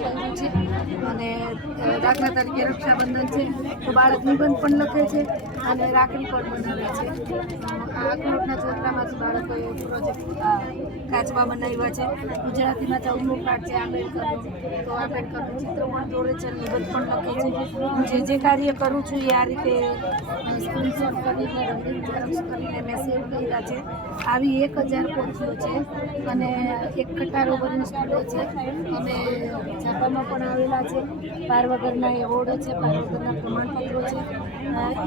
કર્યું છે અને દાખલા તરીકે રક્ષાબંધન છે તો બાળક નિબંધ પણ લખે છે અને રાખડી પણ બનાવે છે. આ અખરોટના ચોતરામાંથી બાળકોએ પ્રોજેક્ટ કાચબા બનાવ્યા છે. ગુજરાતીમાં ચૌદમું પાઠ છે આંબેડકરનું, તો આંબેડકરનું ચિત્ર પણ દોરે છે, નિબંધ પણ લખે છે. હું જે કાર્ય કરું છું એ આ રીતે સ્ક્રીનશોટ કરીને રંગીન ઝેરોક્ષ કરીને મેં સેવ કર્યા છે. આવી 1000 પોથીઓ છે અને એક ખટારો બની સ્ટુડિયો છે અને છાપામાં પણ આવેલા છે. પારવગરના એવોર્ડો છે, પારવગરના પ્રમાણપત્રો છે.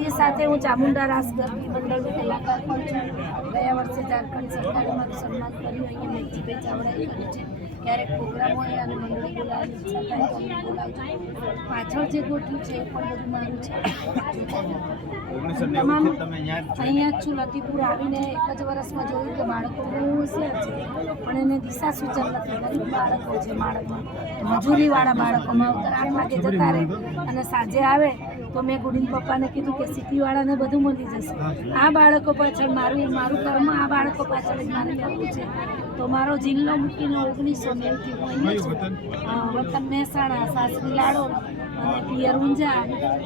એ સાથે હું ચામુંડા રાસ ગરબી મંડળનું કલાકાર પણ છું. ગયા વર્ષે ઝારખંડ સરકારે મારું સન્માન કર્યું. અહીંયા મેઘજીભાઈ ચાવડાએ કર્યું છે. ક્યારેક પ્રોગ્રામ હોય અને મંડળી બોલાવી ઈચ્છા થાય તો અમને બોલાવજો. પાછળ જે ગોઠવ્યું છે એ પણ બધું મારું છે. તમામ અહીંયા જ છું. લતીપુર આવીને એક જ વર્ષમાં જોયું કે બાળકો બહુ હોશિયાર છે પણ એને દિશા સૂચન નથી. ગરીબ બાળકો છે, બાળકમાં મજૂરીવાળા બાળકો માવતર 8 વાગે જતા રહે અને સાંજે આવે તો મેં ગુડીન પપ્પાને કીધું કે સિટીવાળાને બધું મળી જશે. આ બાળકો પાછળ મારું કર્મ, આ બાળકો પાછળ જ મારે કરવું છે. તો મારો જિલ્લો મૂકીને 1990થી હું અહીંયા છું. વતન મહેસાણા, સાસરી લાડો અને પિયર ઊંઝા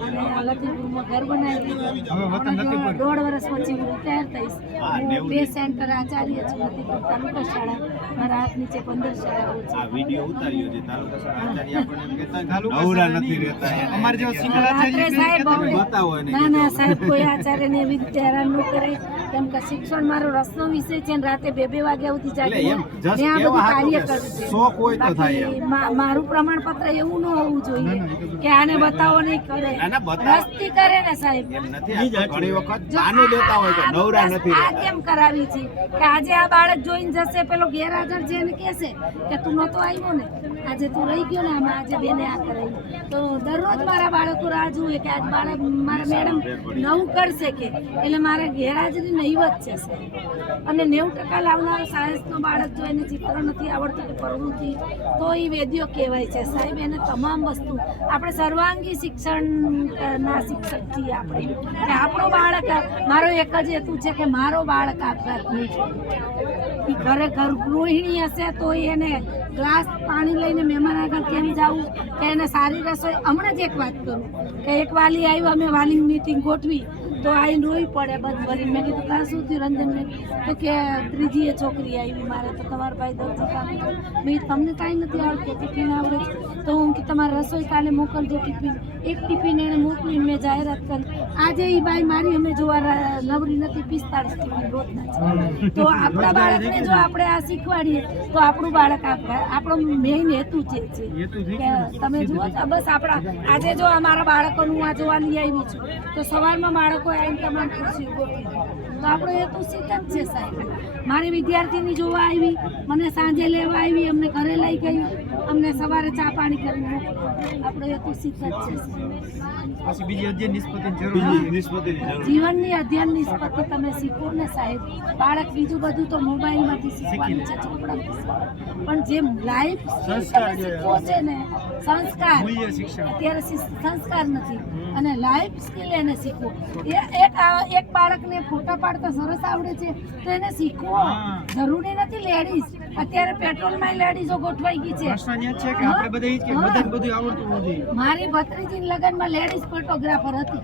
અને લતીપુરમાં ઘર બનાવી દીધું. 1.5 વર્ષ પછી હું રિટાયર થઈશ. હું 2 સેન્ટર આચાર્ય છું. લતીપુર તાલુકા શાળા, મારા હાથ નીચે 15 શાળાઓ છે. આ વિડિયો ઉતાર્યો છે તાલુકા શાળા આચાર્ય આપણને એમ કહેતા નવરા નથી રહેતા અમારે જેવા સિંગલ આચાર્ય સાહેબ બતાવો એને. ના સાહેબ, કોઈ આચાર્યને એવી રીતે હેરાન ન કરે. કેમ કે શિક્ષણ મારો રસનો વિષય છે અને રાતે 2 વાગ્યા સુધી જાગીને મેં આ બધું કાર્ય કર્યું છે. શોખ હોય તો થાય. મારું પ્રમાણપત્ર એવું ન હોવું જોઈએ કે આને બતાવો નહીં કરે, રસ્તી કરે ને સાહેબ. ઘણી વખત બાનું દેતા હોય તો નવરા નથી આ કેમ કરાવી છે કે આજે આ બાળક જોઈને જશે, પેલો ગેરહાજર છે એને કહેશે કે તું નતો આવ્યો ને, આજે તું રહી ગયો ને, આમાં આજે બેને આ કરાવ્યું. તો દરરોજ મારા બાળકો રાહ જુએ કે આજ બાળક મારા મેડમ નવું કરશે કે, એટલે મારા ગેરહાજરી નહીવત છે સાહેબ. અને 90% લાવનારો સાયન્સનો બાળક જો એને ચિત્ર નથી આવડતું કે પ્રવૃત્તિ, તો એ વેદ્યો કહેવાય છે સાહેબ. એને તમામ વસ્તુ આપણે સર્વાંગી શિક્ષણના શિક્ષક છીએ આપણે. કે આપણો બાળક, મારો એક જ હેતુ છે કે મારો બાળક આપઘાતની એ ખરેખર ગૃહિણી હશે તો એને ગ્લાસ પાણી લઈને મહેમાન આગળ કેમ જવું, કે એને સારી રસોઈ. હમણાં જ એક વાત કરું કે એક વાલી આવ્યો, અમે વાલી મીટિંગ ગોઠવી તો આઈને રોઈ પડે બધ ભરીને. મેં કીધું કાં શું થયું રંજનબેન? તો કે ત્રીજીએ છોકરી આવી મારે, તો તમારા ભાઈ દર્દી કામ કરે. મેં તમને કાંઈ નથી આવડતું, ટિફિન આવડે છે તો હું કે તમારે રસોઈ કાલે મોકલજો ટિફિન. એક ટિફિન એણે મોકલીને મેં જાહેરાત કરી. આજે એ બાઈ મારી અમે જોવા નવરી નથી, 45 ટિફિન રોજના છે. તો આપણા બાળકને જો આપણે આ શીખવાડીએ તો આપણું બાળક આપણો મેઇન હેતુ છે કે તમે જુઓ છો બસ આપણા. આજે જો અમારા બાળકોનું આ જોવા લઈ આવી છું તો સવારમાં બાળકો આવીને તમામ ખુરશીઓ ગોઠવી, તો આપણો હેતુ શીખ જ છે સાહેબ. મારી વિદ્યાર્થીની જોવા આવી, મને સાંજે લેવા આવી, અમને ઘરે લઈ ગઈ, અમને સવારે ચા પાણી કરીને મોકલી. આપણો હેતુ શીખ જ છે. જીવનની અધ્યયન નિષ્પત્તિ તમે શીખો ને સાહેબ. બાળક બીજું બધું તો મોબાઈલમાંથી શીખવાનું છે, ચોપડામાં, પણ જે લાઈફ શીખવો છે ને, સંસ્કાર, અત્યારે સંસ્કાર નથી અને લાઈફ સ્કિલ એને શીખવું. એક બાળકને ફોટા પાડતા સરસ આવડે છે તો એને શીખવો. જરૂરી નથી લેડીઝ, અત્યારે પેટ્રોલમાં લેડીઝો ગોઠવાઈ ગઈ છે. મારી ભત્રીજીના લગ્નમાં લેડીઝ ફોટોગ્રાફર હતી.